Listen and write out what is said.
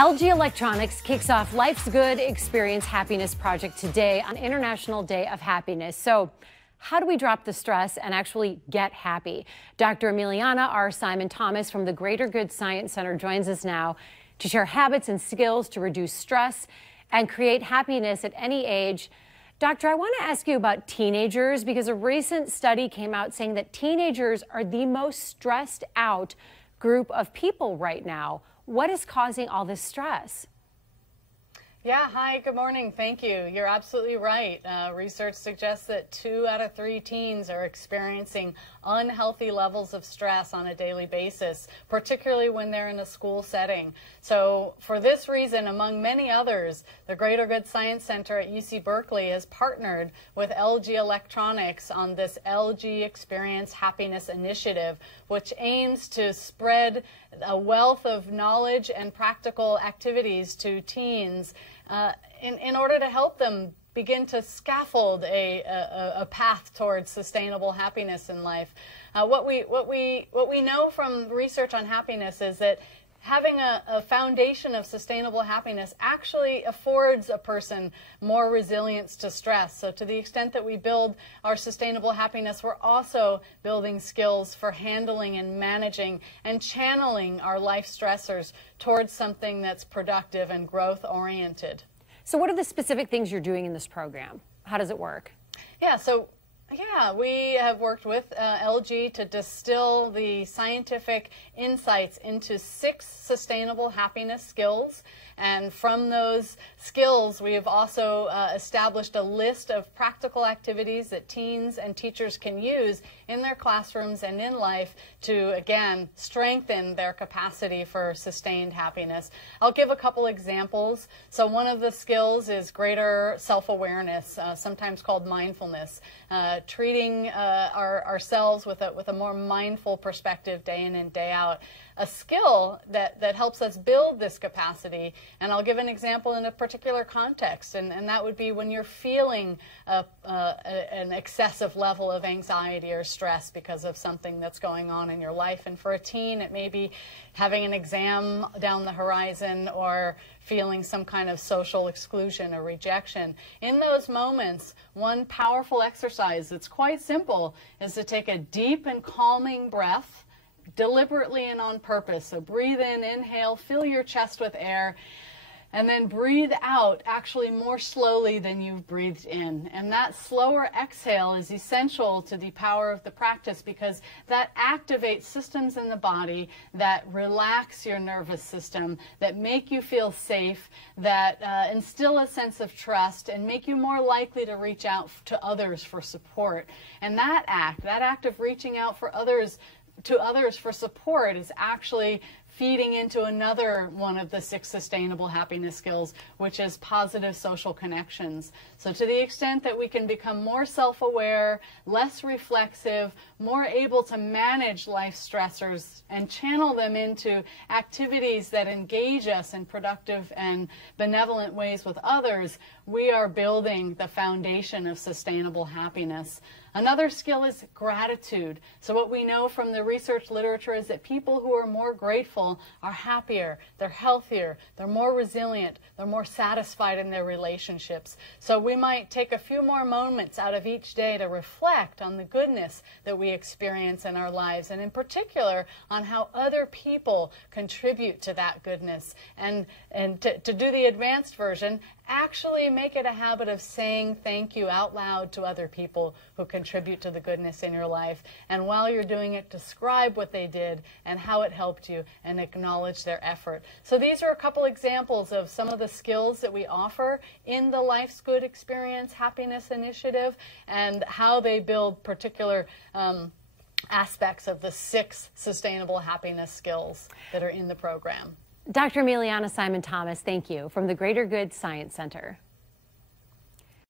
LG Electronics kicks off Life's Good Experience Happiness Project today on International Day of Happiness. So how do we drop the stress and actually get happy? Dr. Emiliana R. Thomas from the Greater Good Science Center joins us now to share habits and skills to reduce stress and create happiness at any age. Doctor, I want to ask you about teenagers because a recent study came out saying that teenagers are the most stressed out group of people right now. What is causing all this stress? Yeah, hi, good morning. Thank you. You're absolutely right. Research suggests that 2 out of 3 teens are experiencing unhealthy levels of stress on a daily basis, particularly when they're in a school setting. So for this reason, among many others, the Greater Good Science Center at UC Berkeley has partnered with LG Electronics on this LG Experience Happiness Initiative, which aims to spread a wealth of knowledge and practical activities to teens in order to help them begin to scaffold a path towards sustainable happiness in life. What we know from research on happiness is that having a foundation of sustainable happiness actually affords a person more resilience to stress. So to the extent that we build our sustainable happiness, we're also building skills for handling and managing and channeling our life stressors towards something that's productive and growth oriented. So what are the specific things you're doing in this program? How does it work? Yeah, we have worked with LG to distill the scientific insights into 6 sustainable happiness skills. And from those skills, we have also established a list of practical activities that teens and teachers can use in their classrooms and in life to, again, strengthen their capacity for sustained happiness. I'll give a couple examples. So one of the skills is greater self-awareness, sometimes called mindfulness, treating ourselves with a more mindful perspective day in and day out. A skill that helps us build this capacity, and I'll give an example in a particular context, and that would be when you're feeling an excessive level of anxiety or stress because of something that's going on in your life. And for a teen, it may be having an exam down the horizon or feeling some kind of social exclusion or rejection. In those moments, one powerful exercise that's quite simple is to take a deep and calming breath, deliberately and on purpose. So breathe in, inhale, fill your chest with air, and then breathe out actually more slowly than you've breathed in. And that slower exhale is essential to the power of the practice because that activates systems in the body that relax your nervous system, that make you feel safe, that instill a sense of trust and make you more likely to reach out to others for support. And that act of reaching out for others for support is actually feeding into another one of the 6 sustainable happiness skills, which is positive social connections. So to the extent that we can become more self-aware, less reflexive, more able to manage life stressors and channel them into activities that engage us in productive and benevolent ways with others, we are building the foundation of sustainable happiness. Another skill is gratitude. So what we know from the research literature is that people who are more grateful are happier, they're healthier, they're more resilient, they're more satisfied in their relationships. So we might take a few more moments out of each day to reflect on the goodness that we experience in our lives, and in particular on how other people contribute to that goodness. And to do the advanced version, actually make it a habit of saying thank you out loud to other people who contribute to the goodness in your life. And while you're doing it, describe what they did and how it helped you and acknowledge their effort. So these are a couple examples of some of the skills that we offer in the Life's Good Experience Happiness Initiative and how they build particular aspects of the 6 sustainable happiness skills that are in the program. Dr. Emiliana Thomas, thank you, from the Greater Good Science Center.